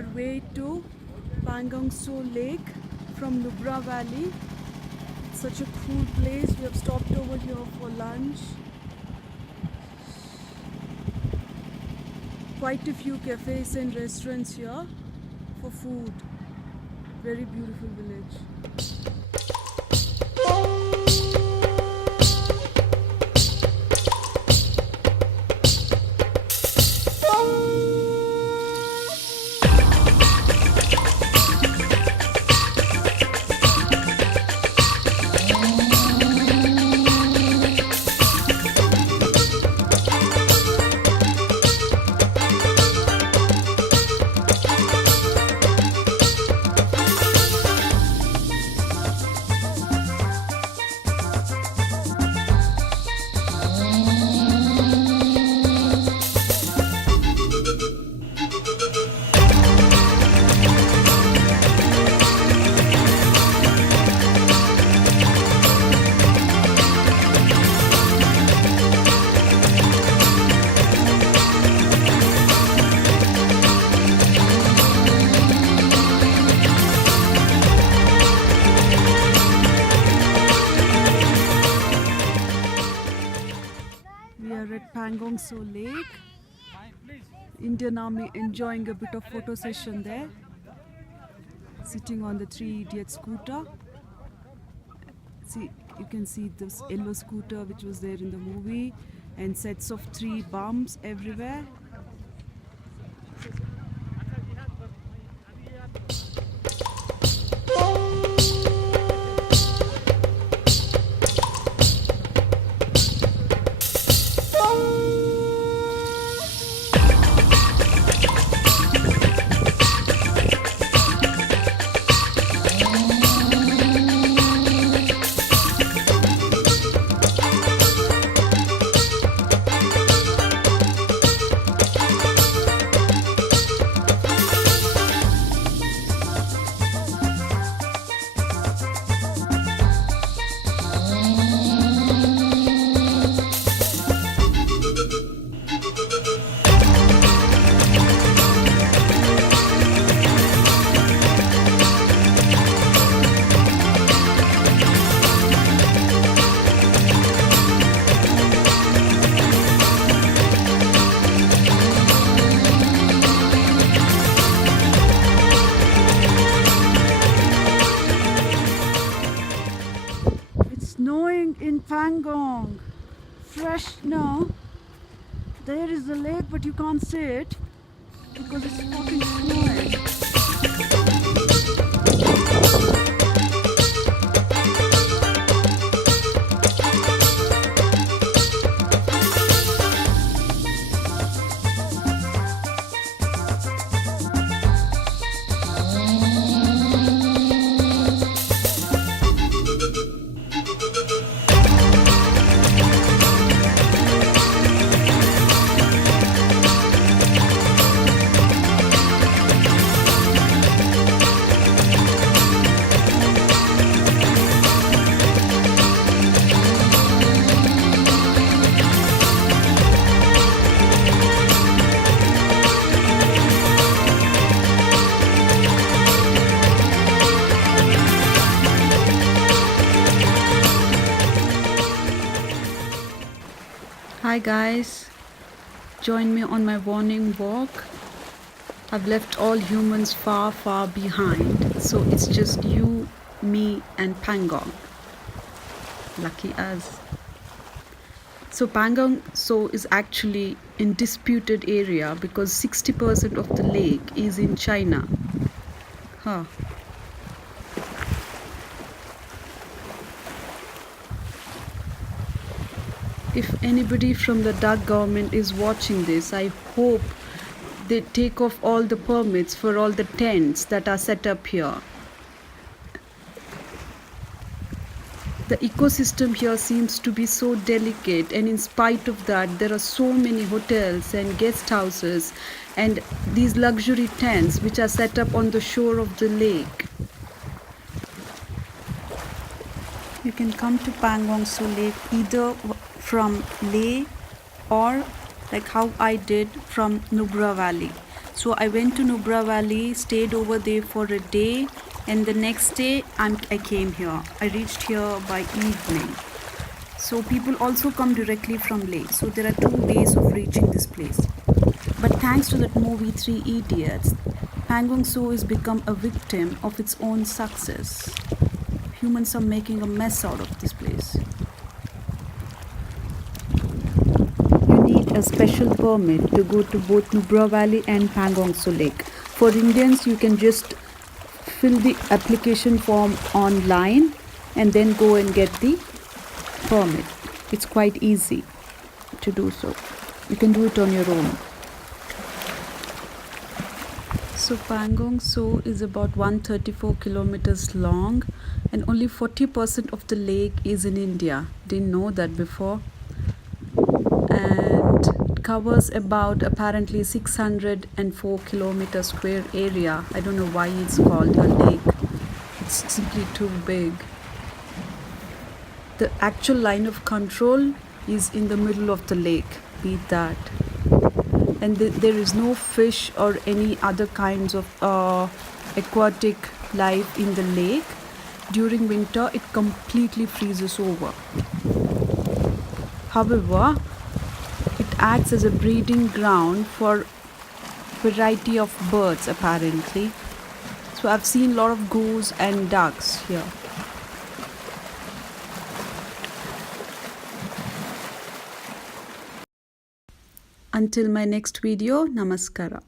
our way to Pangong Tso Lake from Nubra Valley. It's such a cool place. We have stopped over here for lunch. Quite a few cafes and restaurants here for food. Very beautiful village. We are at Pangong Tso Lake. Indian Army enjoying a bit of photo session there. Sitting on the Three Idiot scooter. See, you can see this yellow scooter which was there in the movie, and sets of 3 bumps everywhere. Snowing in Pangong. Fresh snow. There is the lake, but you can't see it because it's fucking snowing. Hi guys, join me on my morning walk. I've left all humans far, far behind, so it's just you, me and Pangong. Lucky us. So Pangong Tso is actually in disputed area because 60% of the lake is in China. Huh. If anybody from the Duck government is watching this, I hope they take off all the permits for all the tents that are set up here. The ecosystem here seems to be so delicate, and in spite of that, there are so many hotels and guest houses and these luxury tents which are set up on the shore of the lake. You can come to Pangong Tso Lake either from Leh or like how I did from Nubra Valley. So I went to Nubra Valley, stayed over there for a day, and the next day I came here. I reached here by evening. So people also come directly from Leh. So there are 2 ways of reaching this place. But thanks to that movie Three Idiots, Pangong Tso has become a victim of its own success. Humans are making a mess out of this place. You need a special permit to go to both Nubra Valley and Pangong Tso Lake. For Indians, you can just fill the application form online and then go and get the permit. It's quite easy to do so. You can do it on your own. So Pangong Tso is about 134 kilometers long and only 40% of the lake is in India. Didn't know that before. And it covers about apparently 604 kilometer square area. I don't know why it's called a lake. It's simply too big. The actual line of control is in the middle of the lake. Beat that. And there is no fish or any other kinds of aquatic life in the lake. During winter, it completely freezes over. However, it acts as a breeding ground for variety of birds apparently. So I've seen a lot of goose and ducks here. Until my next video, namaskara.